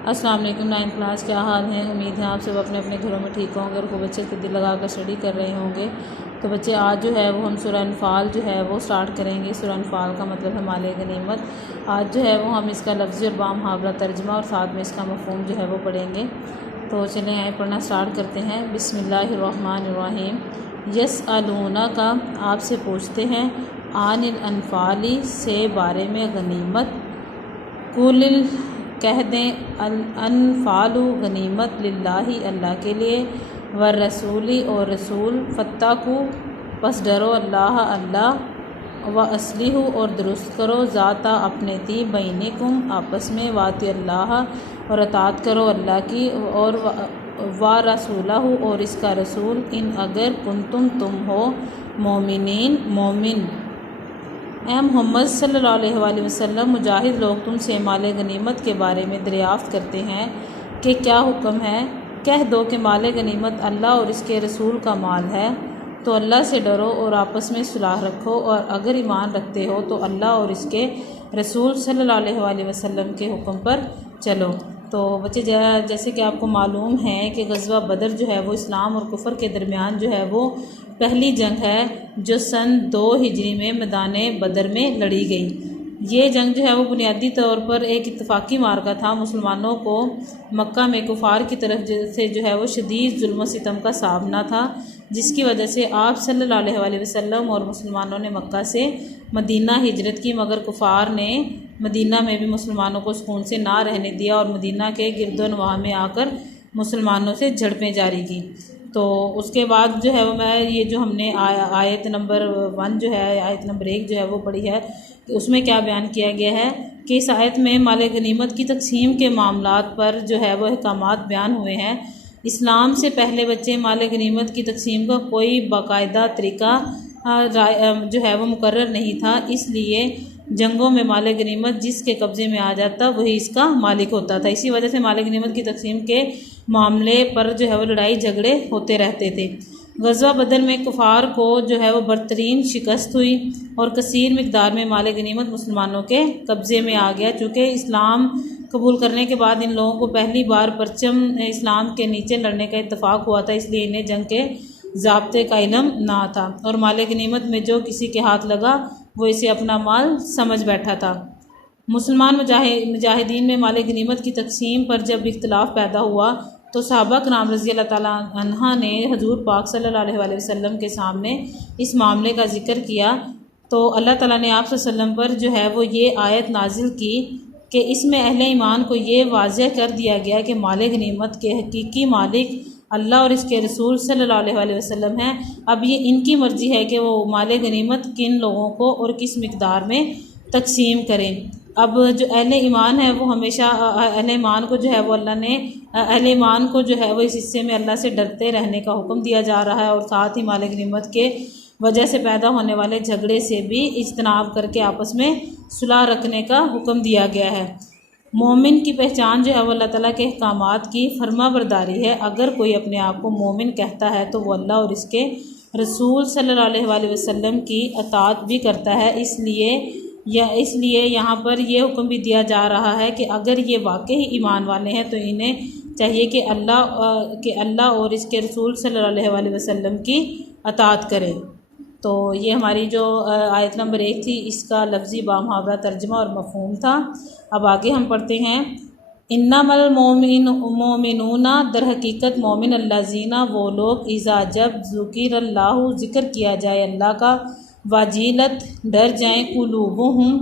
अस्सलाम वालेकुम 9th class, क्या हाल है। उम्मीद है आप सब अपने अपने घरों में ठीक होंगे और खूब अच्छे से दिल लगा कर स्टडी कर रहे होंगे। तो बच्चे आज जो है वो हम सूरह अनफाल जो है वो स्टार्ट करेंगे। सूरह अनफाल का मतलब है माल गनीमत। आज जो है वो हम इसका लफ्ज़ी और बामुहावरा तर्जमा और साथ में इसका मफ़हूम जो है वो पढ़ेंगे। तो चलें आए पढ़ना स्टार्ट करते हैं। बिस्मिल्लाहिर्रहमानिर्रहीम। यसअलूना का आपसे पूछते हैं, आनिल अनफाली से बारे में गनीमत। कुलिल कह दें, अनफालु गनीमत लिल्लाही अल्लाह के लिए, व रसूली और रसूल, फत्ताकू बस डरो अल्लाह अल्लाह, व असलिहु और दुरुस्त करो, ज़ाता अपने ती बैनिकुम आपस में, वाति अल्लाह और अतात करो अल्लाह की, और व रसूलहु और इसका रसूल, इन अगर कुंतुम तुम हो मोमिनीन मोमिन। ए मोहम्मद सल्लल्लाहु अलैहि वसल्लम, मुजाहिद लोग तुमसे माल गनीमत के बारे में दरियाफ़्त करते हैं कि क्या हुक्म है। कह दो कि माल गनीमत अल्लाह और इसके रसूल का माल है, तो अल्लाह से डरो और आपस में सुलह रखो, और अगर ईमान रखते हो तो अल्लाह और इसके रसूल सल्लल्लाहु अलैहि वसल्लम के हुक्म पर चलो। तो बच्चे जैसे कि आपको मालूम है कि ग़ज़वा बदर जो है वो इस्लाम और कुफ़र के दरमियान जो है वो पहली जंग है जो सन 2 हिजरी में मैदान बदर में लड़ी गई। ये जंग जो है वो बुनियादी तौर पर एक इत्तफाकी मार्का था। मुसलमानों को मक्का में कुफार की तरफ से जो है वो शदीद जुल्म सितम का सामना था, जिसकी वजह से आप सल्लल्लाहु अलैहि वसल्लम और मुसलमानों ने मक्का से मदीना हिजरत की, मगर कुफार ने मदीना में भी मुसलमानों को सुकून से ना रहने दिया और मदीना के गिरदोनवाह में आकर मुसलमानों से झड़पें जारी की। तो उसके बाद जो है वो मैं ये जो हमने आयत नंबर 1 जो है, आयत नंबर 1 जो है वो पढ़ी है, उसमें क्या बयान किया गया है कि इस आयत में माल गनीमत की तकसीम के मामलात पर जो है वो अहकामात बयान हुए हैं। इस्लाम से पहले बच्चे माल गनीमत की तकसीम का कोई बाकायदा तरीका जो है वो मुकर्रर नहीं था, इसलिए जंगों में माल गनीमत जिसके कब्ज़े में आ जाता वही इसका मालिक होता था। इसी वजह से माल गनीमत की तकसीम के मामले पर जो है वो लड़ाई झगड़े होते रहते थे। ग़ज़वा बदर में कुफार को जो है वो बदतरीन शिकस्त हुई और कसीर मिकदार में माल गनीमत मुसलमानों के कब्ज़े में आ गया। चूँकि इस्लाम कबूल करने के बाद इन लोगों को पहली बार परचम इस्लाम के नीचे लड़ने का इत्तफाक हुआ था, इसलिए इन्हें जंग के ज़ाब्ते का इल्म ना था, और माल गनीमत में जो किसी के हाथ लगा वो इसे अपना माल समझ बैठा था। मुसलमान मुजाहिदीन में माल गनीमत की तकसीम पर जब इख्तलाफ पैदा हुआ तो सहाबा कराम रज़ी अल्लाह ताला अन्हा ने हजूर पाक सल्लल्लाहु अलैहि वसल्लम के सामने इस मामले का ज़िक्र किया। तो अल्लाह ताला ने आप सल्लल्लाहु अलैहि वसल्लम पर जो है वो ये आयत नाजिल की कि इसमें अहले ईमान को ये वाज़ेह कर दिया गया कि माल गनीमत के हकीकी मालिक अल्लाह और इसके रसूल सल्लल्लाहु अलैहि वसल्लम हैं। अब ये इनकी मर्ज़ी है कि वो माल गनीमत किन लोगों को और किस मिकदार में तकसीम करें। अब जो अहले ईमान है वो हमेशा अहले ईमान को जो है वो अल्लाह ने अहले ईमान को जो है वो इस हिस्से में अल्लाह से डरते रहने का हुक्म दिया जा रहा है, और साथ ही माल गनीमत के वजह से पैदा होने वाले झगड़े से भी इज्तनाब करके आपस में सुलह रखने का हुक्म दिया गया है। मोमिन की पहचान जो है वो अल्लाह ताला के अहकामात की फर्मा बरदारी है। अगर कोई अपने आप को मोमिन कहता है तो वो अल्लाह और इसके रसूल सल्लल्लाहु अलैहि वसल्लम की अताअत भी करता है। इसलिए यहाँ पर यह हुक्म भी दिया जा रहा है कि अगर ये वाकई ईमान वाले हैं तो इन्हें चाहिए कि अल्लाह और इसके रसूल सल्लल्लाहु अलैहि वसल्लम की अताअत करें। तो ये हमारी जो आयत नंबर 1 थी, इसका लफ्ज़ी बामुहावरा तर्जमा और मफ़हूम था। अब आगे हम पढ़ते हैं। इन्नमल मोमिनूना, दर हकीकत मोमिन अल्लाज़ीना वो लोग, इज़ा जब ज़ुकिरल्लाहु ज़िक्र किया जाए अल्लाह का, वाजिलत डर जाएँ, कुलूबुहुम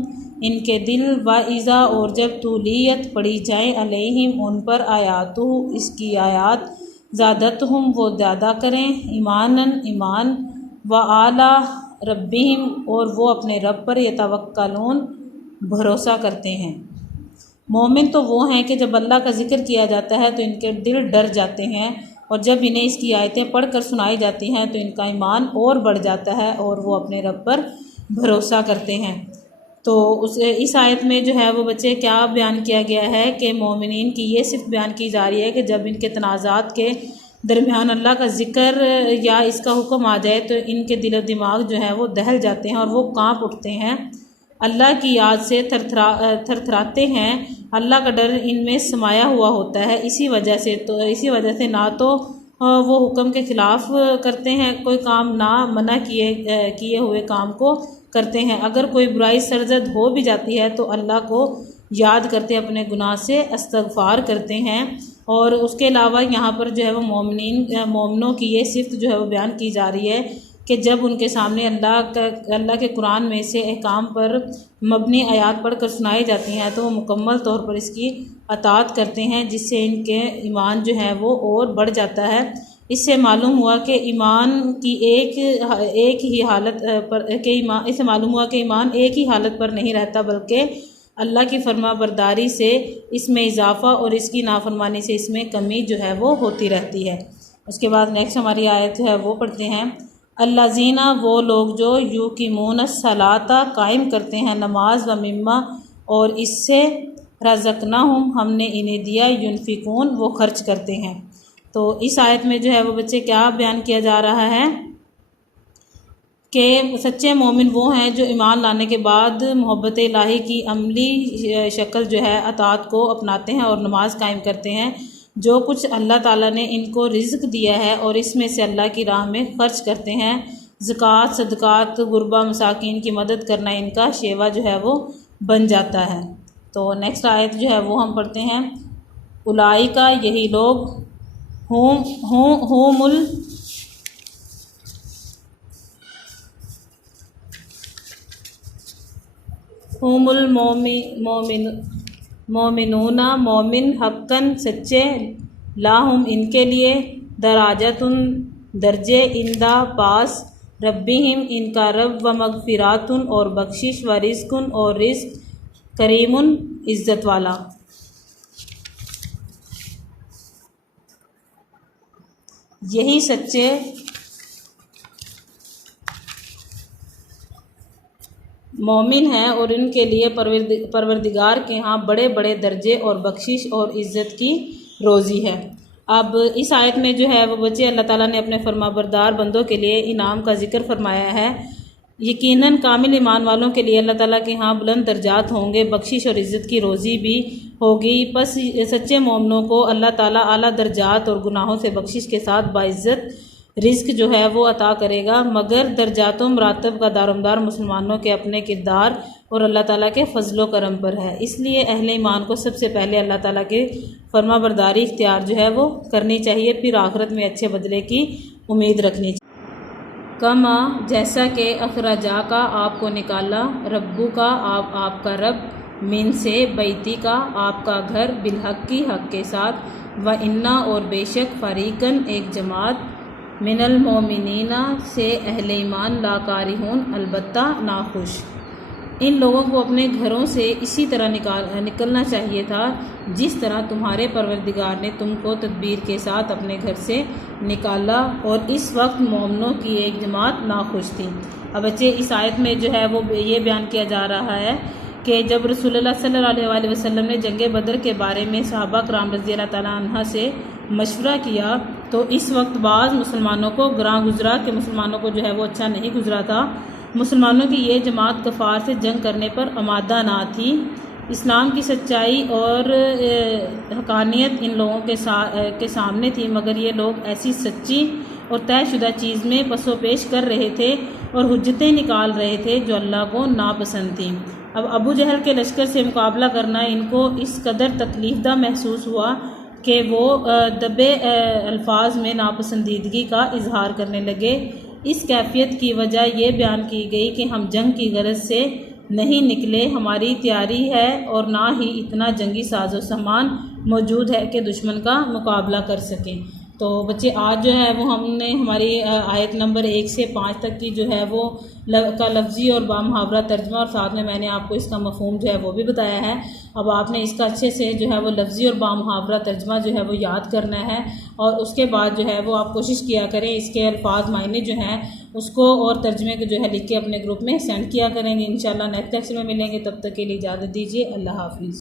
इनके दिल, व इज़ा और जब तुलियत पढ़ी जाए, अलैहिम उन पर, आयातु इसकी आयात, ज़ादतहुम वो ज़्यादा करें, ईमानन ईमान, व आला रब्बिहिम और वो अपने रब पर, यतवक्कलून भरोसा करते हैं। मोमिन तो वो हैं कि जब अल्लाह का ज़िक्र किया जाता है तो इनके दिल डर जाते हैं, और जब इन्हें इसकी आयतें पढ़कर सुनाई जाती हैं तो इनका ईमान और बढ़ जाता है और वो अपने रब पर भरोसा करते हैं। तो इस आयत में जो है वो बच्चे क्या बयान किया गया है कि मोमिनीन की ये सिर्फ बयान की जा रही है कि जब इनके तनाज़ात के दरमियान अल्लाह का ज़िक्र या इसका हुक्म आ जाए तो इनके दिल दिमाग जो है वो दहल जाते हैं और वो काँप उठते हैं। अल्लाह की याद से थरथराते हैं। अल्लाह का डर इनमें समाया हुआ होता है। इसी वजह से ना तो वो हुक्म के ख़िलाफ़ करते हैं कोई काम, ना मना किए हुए काम को करते हैं। अगर कोई बुराई सरजद हो भी जाती है तो अल्लाह को याद करते अपने गुनाह से इस्तग़फ़ार करते हैं। और उसके अलावा यहाँ पर जो है वो मोमिनों की ये सिफ़त जो है वो बयान की जा रही है कि जब उनके सामने अल्लाह के कुरान में से अहकाम पर मबनी आयात पढ़कर सुनाई जाती हैं तो वो मुकम्मल तौर पर इसकी अताअत करते हैं, जिससे इनके ईमान जो है वो और बढ़ जाता है। इससे मालूम हुआ कि ईमान की इससे मालूम हुआ कि ईमान एक ही हालत पर नहीं रहता, बल्कि अल्लाह की फरमाबरदारी से इसमें इजाफ़ा और इसकी नाफरमानी से इसमें कमी जो है वो होती रहती है। उसके बाद नेक्स्ट हमारी आयत है वो पढ़ते हैं। अल्लाज़ीना, वो लोग जो युकीमून सलाता, कायम करते हैं नमाज, व मिम्मा, और इससे रज़क़नाहुम, हमने इन्हें दिया, युनफिकून, वो खर्च करते हैं। तो इस आयत में जो है वो बच्चे क्या बयान किया जा रहा है कि सच्चे मोमिन वो हैं जो ईमान लाने के बाद मोहब्बत इलाही की अमली शक्ल जो है अताअत को अपनाते हैं और नमाज कायम करते हैं। जो कुछ अल्लाह ताला ने इनको रिज़्क दिया है और इसमें से अल्लाह की राह में ख़र्च करते हैं। ज़कात, सदक़ात, गुरबा, मसाकीन की मदद करना इनका शेवा जो है वो बन जाता है। तो नेक्स्ट आयत जो है वो हम पढ़ते हैं। उलाइका, यही लोग, हुमुल मोमिनूना, मोमिन, हक्कन, सच्चे, लाहुम, इनके लिए, दराजतुन, दर्जे, इंदा, पास, रब्बिहिम, इनका रब, व मगफिरातुन, और बख्शिश, व रिज़्कुन, और रिज़्क, करीमुन, इज़्ज़त वाला। यही सच्चे मोमिन हैं और इनके लिए परवरदिगार के यहाँ बड़े बड़े दर्जे और बख्शिश और इज़्ज़त की रोज़ी है। अब इस आयत में जो है वो बच्चे अल्लाह ताला ने अपने फरमाबरदार बंदों के लिए इनाम का जिक्र फरमाया है। यकीनन कामिल ईमान वालों के लिए अल्लाह ताला के यहाँ बुलंद दर्जात होंगे, बख्शिश और इज़्ज़त की रोज़ी भी होगी। बस सच्चे मोमिनों को अल्लाह ताला आला दर्जात और गुनाहों से बख्शिश के साथ बाइज़्ज़त रिज़्क जो है वो अता करेगा। मगर दर्जातों मरातब का दारोमदार मुसलमानों के अपने किरदार और अल्लाह ताला के फ़ज़्लो करम पर है। इसलिए अहले ईमान को सबसे पहले अल्लाह ताला के फरमाबरदारी इख्तियार जो है वो करनी चाहिए, फिर आखिरत में अच्छे बदले की उम्मीद रखनी चाहिए। कमा, जैसा कि अखराजा का, आपको निकाला, रब्बू का, आपका रब, मिन से, बैती का, आपका घर, बिलहक की, हक के साथ, व इन्ना, और बेशक, फ़रीकन, एक जमात, मिनल मोमिनीना, से अहले ईमान, लाकारिहून, अलबत्ता नाखुश। इन लोगों को अपने घरों से इसी तरह निकलना चाहिए था जिस तरह तुम्हारे परवरदिगार ने तुमको तदबीर के साथ अपने घर से निकाला, और इस वक्त मोमिनों की एक जमात नाखुश थी। अब बच्चे इस आयत में जो है वो ये बयान किया जा रहा है कि जब रसूलुल्लाह सल्लल्लाहु अलैहि वसल्लम ने जंग बदर के बारे में सहाबा कराम रज़ी अल्लाह तआला अन्हा से मशवरा किया तो इस वक्त बाज़ मुसलमानों को ग्रां गुजरा कि मुसलमानों को जो है वो अच्छा नहीं गुजरा था। मुसलमानों की ये जमात कफ़ार से जंग करने पर आमादा ना थी। इस्लाम की सच्चाई और हकानियत इन लोगों के सामने थी, मगर ये लोग ऐसी सच्ची और तयशुदा चीज़ में पसो पेश कर रहे थे और हुज्जतें निकाल रहे थे जो अल्लाह को नापसंद थी। अब अबू जहल के लश्कर से मुकाबला करना इनको इस कदर तकलीफ़दा महसूस हुआ कि वो दबे अल्फाज में नापसंदीदगी का इजहार करने लगे। इस कैफियत की वजह ये बयान की गई कि हम जंग की गरज से नहीं निकले, हमारी तैयारी है और ना ही इतना जंगी साजो सामान मौजूद है कि दुश्मन का मुकाबला कर सकें। तो बच्चे आज जो है वो हमने हमारी आयत नंबर 1 से 5 तक की जो है वो का लफ्ज़ी और बामुहावरा तर्जमा और साथ में मैंने आपको इसका मफ़हूम जो है वो भी बताया है। अब आपने इसका अच्छे से जो है वो लफ्ज़ी और बामुहावरा तर्जमा जो है वो याद करना है और उसके बाद जो है वो आप कोशिश किया करें इसके अल्फाज मायने जो हैं उसको और तर्जमे को जो है लिख के अपने ग्रुप में सेंड किया करेंगे। इंशाल्लाह नेक्स्ट लेक्चर में मिलेंगे, तब तक के लिए इजाज़त दीजिए। अल्लाह हाफ़िज़।